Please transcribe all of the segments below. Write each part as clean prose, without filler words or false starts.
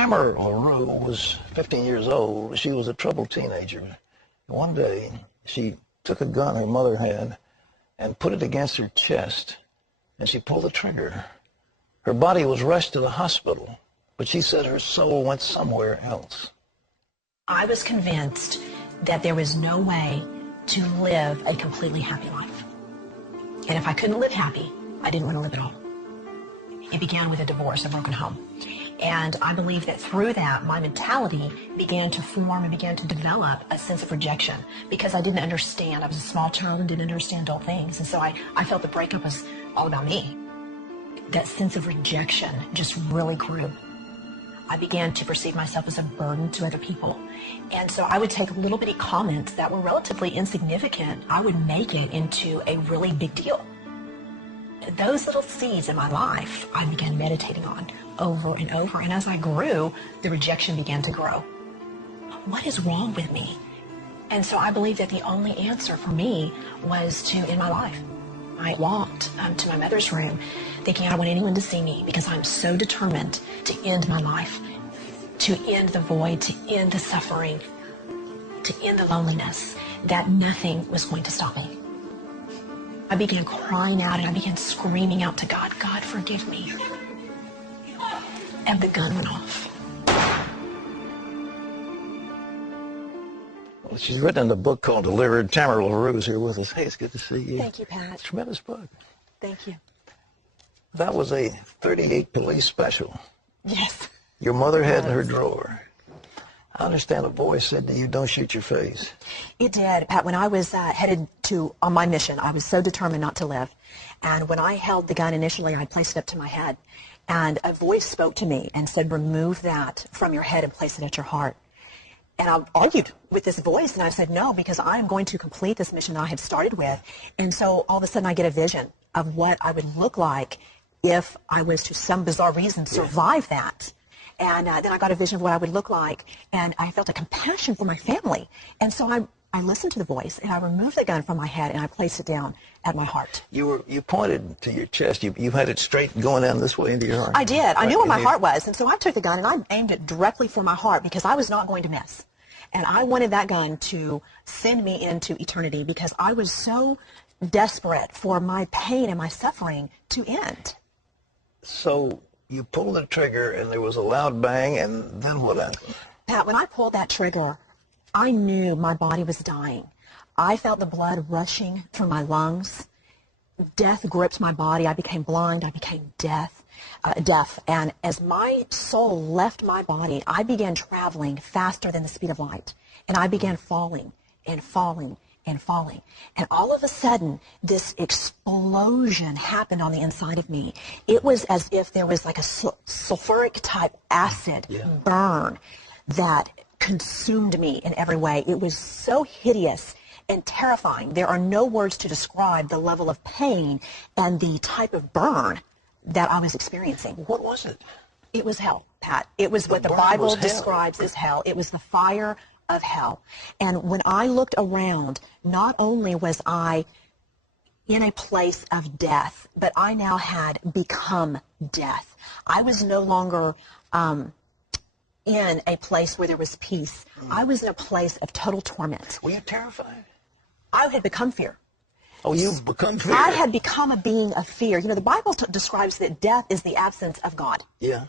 Tamara Laroux was 15 years old. She was a troubled teenager. One day, she took a gun her mother had and put it against her chest, and she pulled the trigger. Her body was rushed to the hospital, but she said her soul went somewhere else. I was convinced that there was no way to live a completely happy life. And if I couldn't live happy, I didn't want to live at all. It began with a divorce, a broken home. And I believe that through that, my mentality began to form and began to develop a sense of rejection because I didn't understand. I was a small child and didn't understand adult things. And so I felt the breakup was all about me. That sense of rejection just really grew. I began to perceive myself as a burden to other people. And so I would take little bitty comments that were relatively insignificant. I would make it into a really big deal. Those little seeds in my life, I began meditating on over and over. And as I grew, the rejection began to grow. What is wrong with me? And so I believe that the only answer for me was to end my life. I walked to my mother's room thinking I don't want anyone to see me because I'm so determined to end my life, to end the void, to end the suffering, to end the loneliness, that nothing was going to stop me. I began crying out and I began screaming out to God, God, forgive me. And the gun went off. Well, she's written a book called Delivered. Tamara Laroux is here with us. Hey, it's good to see you. Thank you, Pat. It's a tremendous book. Thank you. That was a 38 police special. Yes. Your mother had in her drawer. I understand a voice said to you, don't shoot your face. It did, Pat. When I was headed on my mission, I was so determined not to live. And when I held the gun initially, I placed it up to my head. And a voice spoke to me and said, remove that from your head and place it at your heart. And I argued with this voice, and I said, no, because I am going to complete this mission that I had started with. And so all of a sudden I get a vision of what I would look like if I was, to some bizarre reason, survive that. And then I got a vision of what I would look like, and I felt a compassion for my family. And so I listened to the voice, and I removed the gun from my head, and I placed it down at my heart. You pointed to your chest. You had it straight going down this way into your heart. I did. I knew where my heart was, and so I took the gun, and I aimed it directly for my heart because I was not going to miss. And I wanted that gun to send me into eternity because I was so desperate for my pain and my suffering to end. So you pulled the trigger, and there was a loud bang, and then what happened? Pat, when I pulled that trigger, I knew my body was dying. I felt the blood rushing through my lungs. Death gripped my body. I became blind. I became deaf. And as my soul left my body, I began traveling faster than the speed of light. And I began falling and falling and falling. And all of a sudden, this explosion happened on the inside of me. It was as if there was like a sulfuric type acid burn that consumed me in every way. It was so hideous and terrifying. There are no words to describe the level of pain and the type of burn that I was experiencing. What was it? It was hell, Pat. It was what the Bible describes as hell. It was the fire of hell. And when I looked around, not only was I in a place of death, but I now had become death. I was no longer in a place where there was peace. I was in a place of total torment. Were you terrified? I had become fear. Oh, you've become fear. I had become a being of fear. You know, the Bible describes that death is the absence of God. Yeah.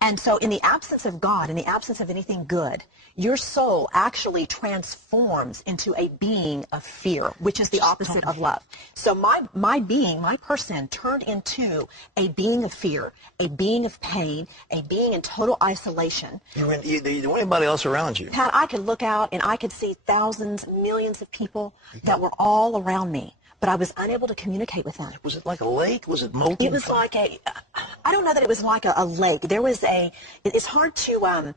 And so in the absence of God, in the absence of anything good, your soul actually transforms into a being of fear, which is the opposite of love. So my being, my person, turned into a being of fear, a being of pain, a being in total isolation. There wasn't anybody else around you? Pat, I could look out and I could see thousands, millions of people that were all around me. But I was unable to communicate with them. Was it like a lake? Was it molten? It was like I don't know that it was like a lake. There was it's hard to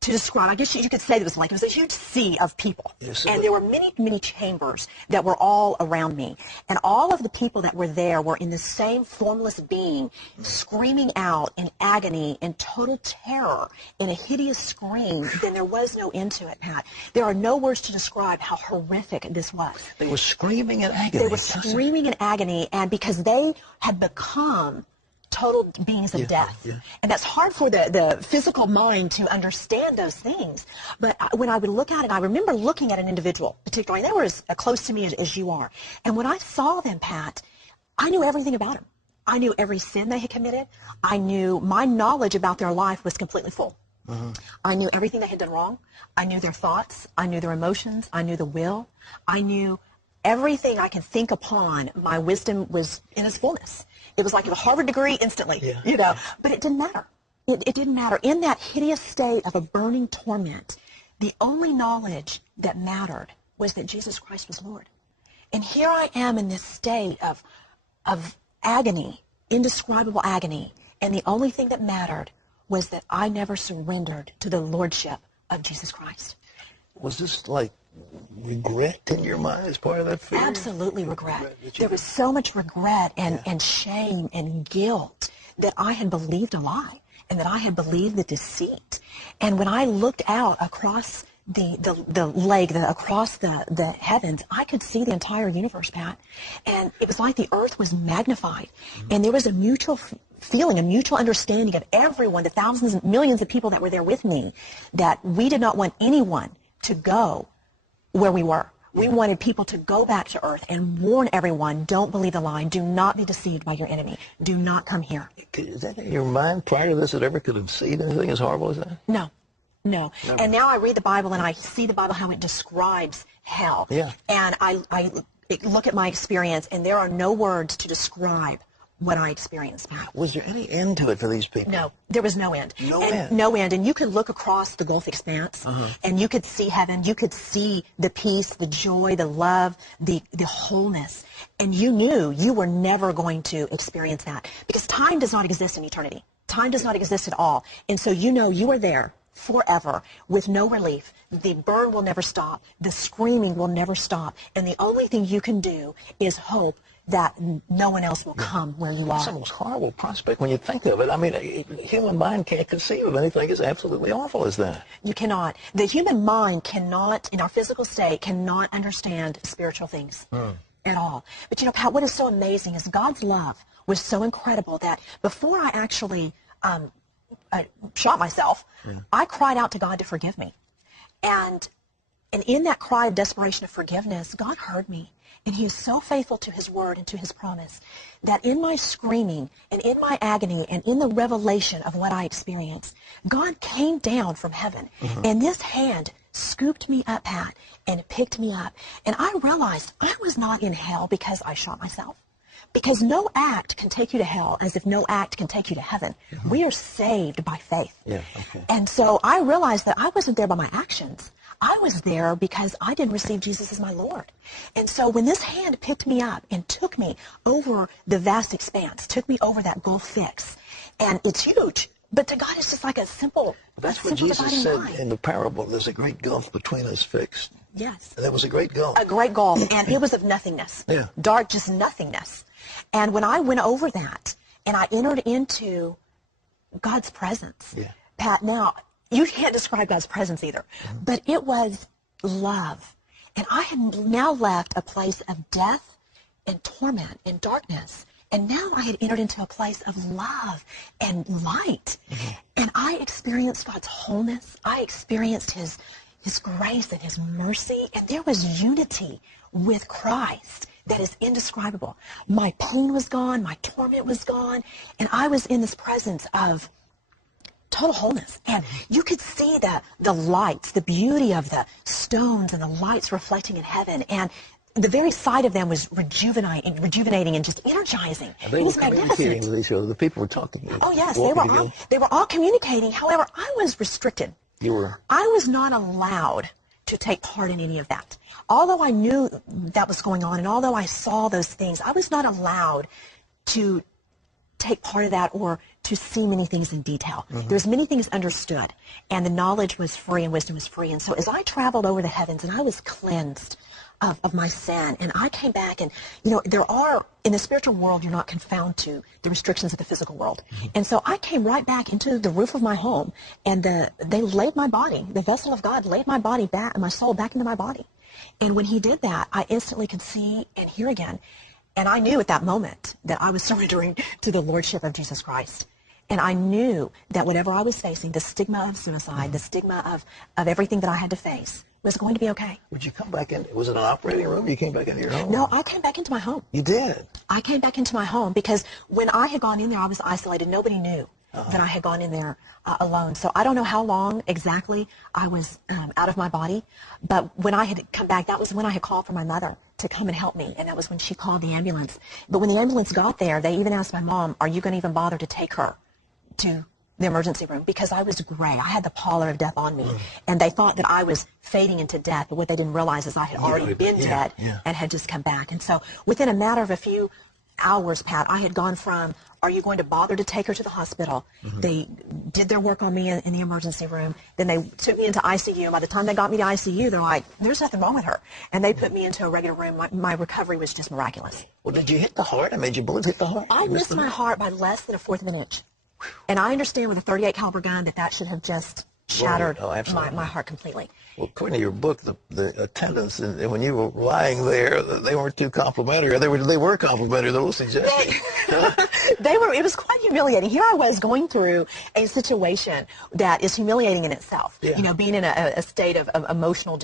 describe. I guess you could say it was like, it was a huge sea of people. Yes, and there were many, many chambers that were all around me. And all of the people that were there were in the same formless being, screaming out in agony and total terror in a hideous scream. Then there was no end to it, Pat. There are no words to describe how horrific this was. They were screaming in agony. They were screaming in agony, and because they had become total beings of death. And that's hard for the physical mind to understand those things. But when I would look at it, I remember looking at an individual, particularly, and they were as close to me as you are. And when I saw them, Pat, I knew everything about them. I knew every sin they had committed. I knew my knowledge about their life was completely full. I knew everything they had done wrong. I knew their thoughts. I knew their emotions. I knew the will. I knew everything I can think upon. My wisdom was in its fullness. It was like a Harvard degree instantly, you know. But it didn't matter. It didn't matter. In that hideous state of a burning torment, the only knowledge that mattered was that Jesus Christ was Lord. And here I am in this state of agony, indescribable agony, and the only thing that mattered was that I never surrendered to the lordship of Jesus Christ. Was this like regret in your mind as part of that fear? Absolutely regret. There was so much regret and shame and guilt that I had believed a lie and that I had believed the deceit. And when I looked out across the lake, across the heavens, I could see the entire universe, Pat. And it was like the earth was magnified. And there was a mutual feeling, a mutual understanding of everyone, the thousands and millions of people that were there with me, that we did not want anyone to go where we were. We wanted people to go back to earth and warn everyone, don't believe the lie, do not be deceived by your enemy, do not come here. Is that in your mind prior to this that ever could have seen anything as horrible as that? No. No. Never. And now I read the Bible and I see the Bible, how it describes hell. And I look at my experience and there are no words to describe what I experienced, Pat. Was there any end to it for these people? No, there was no end. No end. No end. And you could look across the Gulf expanse and you could see heaven. You could see the peace, the joy, the love, the wholeness. And you knew you were never going to experience that because time does not exist in eternity. Time does not exist at all. And so you know you are there forever with no relief. The burn will never stop. The screaming will never stop. And the only thing you can do is hope that no one else will come where you are. It's the most horrible prospect when you think of it. I mean, a human mind can't conceive of anything as absolutely awful as that. You cannot. The human mind cannot, in our physical state, cannot understand spiritual things at all. But you know, Pat, what is so amazing is God's love was so incredible that before I actually I shot myself, I cried out to God to forgive me. And in that cry of desperation of forgiveness, God heard me. And he is so faithful to his word and to his promise that in my screaming and in my agony and in the revelation of what I experienced, God came down from heaven. And this hand scooped me up, Pat, and picked me up. And I realized I was not in hell because I shot myself. Because no act can take you to hell as if no act can take you to heaven. We are saved by faith. And so I realized that I wasn't there by my actions. I was there because I didn't receive Jesus as my Lord. And so when this hand picked me up and took me over the vast expanse, took me over that Gulf fix, and it's huge, but to God it's just like a simple That's what Jesus said in the parable. There's a great gulf between us fixed. Yes. And there was a great gulf. A great gulf, and it was of nothingness. Dark, just nothingness. And when I went over that, and I entered into God's presence, Pat, now, you can't describe God's presence either, but it was love. And I had now left a place of death and torment and darkness. And now I had entered into a place of love and light. And I experienced God's wholeness. I experienced his grace and his mercy. And there was unity with Christ that is indescribable. My pain was gone. My torment was gone. And I was in this presence of total wholeness. And you could see the lights, the beauty of the stones and the lights reflecting in heaven. And the very sight of them was rejuvenating and just energizing. And they it was were communicating with each other. The people were talking to Oh, yes. They were all communicating. However, I was restricted. You were? I was not allowed to take part in any of that. Although I knew that was going on and although I saw those things, I was not allowed to take part of that or to see many things in detail. There's many things understood, and the knowledge was free and wisdom was free. And so as I traveled over the heavens and I was cleansed of my sin, and I came back, and you know, there are, in the spiritual world, you're not confounded to the restrictions of the physical world. And so I came right back into the roof of my home, and they laid my body, the vessel of God laid my body back, my soul back into my body. And when he did that, I instantly could see and hear again. And I knew at that moment that I was surrendering to the Lordship of Jesus Christ. And I knew that whatever I was facing, the stigma of suicide, the stigma of everything that I had to face, was going to be okay. Would you come back in? Was it an operating room? You came back into your home? No, I came back into my home. You did? I came back into my home because when I had gone in there, I was isolated. Nobody knew that I had gone in there alone. So I don't know how long exactly I was out of my body. But when I had come back, that was when I had called for my mother to come and help me. And that was when she called the ambulance. But when the ambulance got there, they even asked my mom, are you going to even bother to take her to the emergency room? Because I was gray. I had the pallor of death on me. And they thought that I was fading into death. But what they didn't realize is I had already been dead and had just come back. And so within a matter of a few hours, Pat, I had gone from, are you going to bother to take her to the hospital? They did their work on me in the emergency room. Then they took me into ICU. By the time they got me to ICU, they're like, there's nothing wrong with her. And they put me into a regular room. My recovery was just miraculous. Well, did you hit the heart? I mean, did your bullet hit the heart? I missed my heart by less than a fourth of an inch. And I understand with a .38 caliber gun that should have just shattered my heart completely. Well, according to your book, the attendants, and when you were lying there, they weren't too complimentary. They were complimentary. They were suggesting. It was quite humiliating. Here I was going through a situation that is humiliating in itself. You know, being in a state of emotional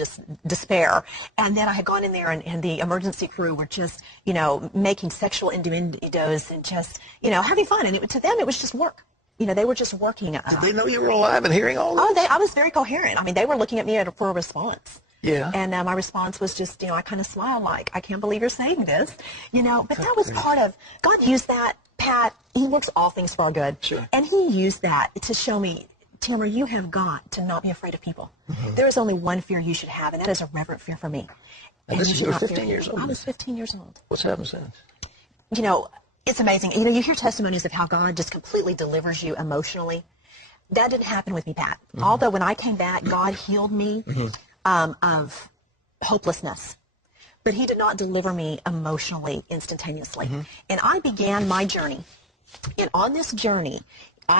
despair. And then I had gone in there, and the emergency crew were just, you know, making sexual innuendos and just, you know, having fun. And to them, it was just work. You know, they were just working. Did they know you were alive and hearing all this? Oh, I was very coherent. I mean, they were looking at me for a response. Yeah. And my response was just, you know, I kind of smiled like, I can't believe you're saying this. You know, but that was part of, God used that, Pat. He works all things for our good. Sure. And he used that to show me, Tamara, you have got to not be afraid of people. There is only one fear you should have, and that is a reverent fear for me. And you were 15 years old? I was 15 years old. What's happened since? You know, it's amazing. You know, you hear testimonies of how God just completely delivers you emotionally. That didn't happen with me, Pat. Although when I came back, God healed me of hopelessness. But he did not deliver me emotionally instantaneously. And I began my journey. And on this journey,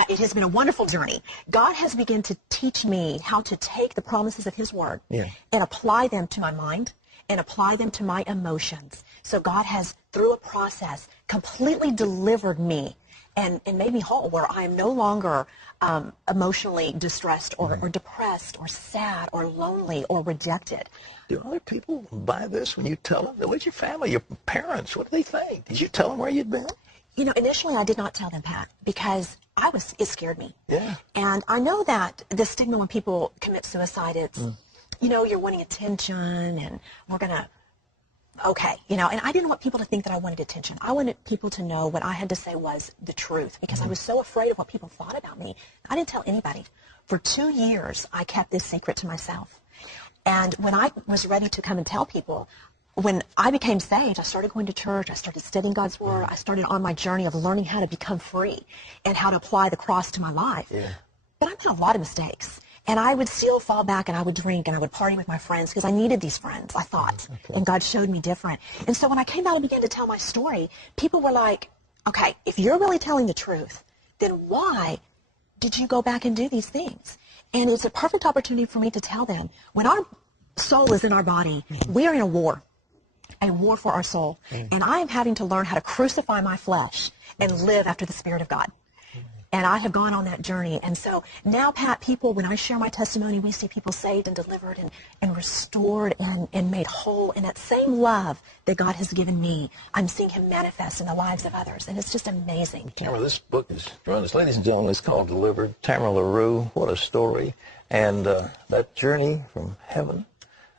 it has been a wonderful journey. God has begun to teach me how to take the promises of his word and apply them to my mind and apply them to my emotions. So God has, through a process, completely delivered me and made me whole, where I am no longer emotionally distressed or depressed or sad or lonely or rejected. Do other people buy this when you tell them? What's your family, your parents? What do they think? Did you tell them where you'd been? You know, initially I did not tell them, Pat, because it scared me. Yeah. And I know that the stigma when people commit suicide, it's, you know, you're wanting attention and we're going to, you know, and I didn't want people to think that I wanted attention. I wanted people to know what I had to say was the truth, because I was so afraid of what people thought about me. I didn't tell anybody. For 2 years, I kept this secret to myself. And when I was ready to come and tell people, when I became saved, I started going to church, I started studying God's word, I started on my journey of learning how to become free and how to apply the cross to my life. But I made a lot of mistakes. And I would still fall back and I would drink and I would party with my friends because I needed these friends, I thought. And God showed me different. And so when I came out and began to tell my story, people were like, okay, if you're really telling the truth, then why did you go back and do these things? And it's a perfect opportunity for me to tell them, when our soul is in our body, we are in a war for our soul. And I am having to learn how to crucify my flesh and live after the Spirit of God. And I have gone on that journey. And so now, Pat, people, when I share my testimony, we see people saved and delivered and restored and made whole. And that same love that God has given me, I'm seeing him manifest in the lives of others. And it's just amazing. Tamara, this book is tremendous. Ladies and gentlemen, it's called Delivered. Tamara Laroux, what a story. And that journey from heaven,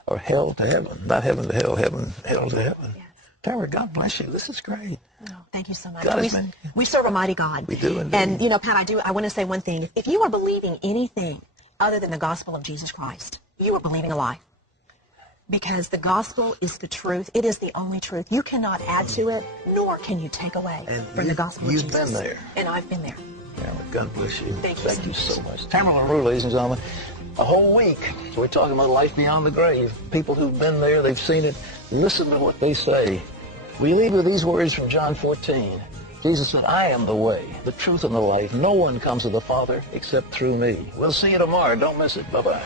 or hell to heaven, not heaven to hell, hell to heaven. Yes. Tamara, God bless you. This is great. Oh, thank you so much. God we serve a mighty God. We do indeed. And, you know, Pat, I want to say one thing. If you are believing anything other than the gospel of Jesus Christ, you are believing a lie. Because the gospel is the truth. It is the only truth. You cannot add to it, nor can you take away from the gospel of Jesus. You've been there. And I've been there. Tamara, God bless you. Thank you so much. Tamara Laroux, ladies and gentlemen, a whole week. So we're talking about life beyond the grave. People who've been there, they've seen it. Listen to what they say. We leave with these words from John 14. Jesus said, I am the way, the truth, and the life. No one comes to the Father except through me. We'll see you tomorrow. Don't miss it. Bye-bye.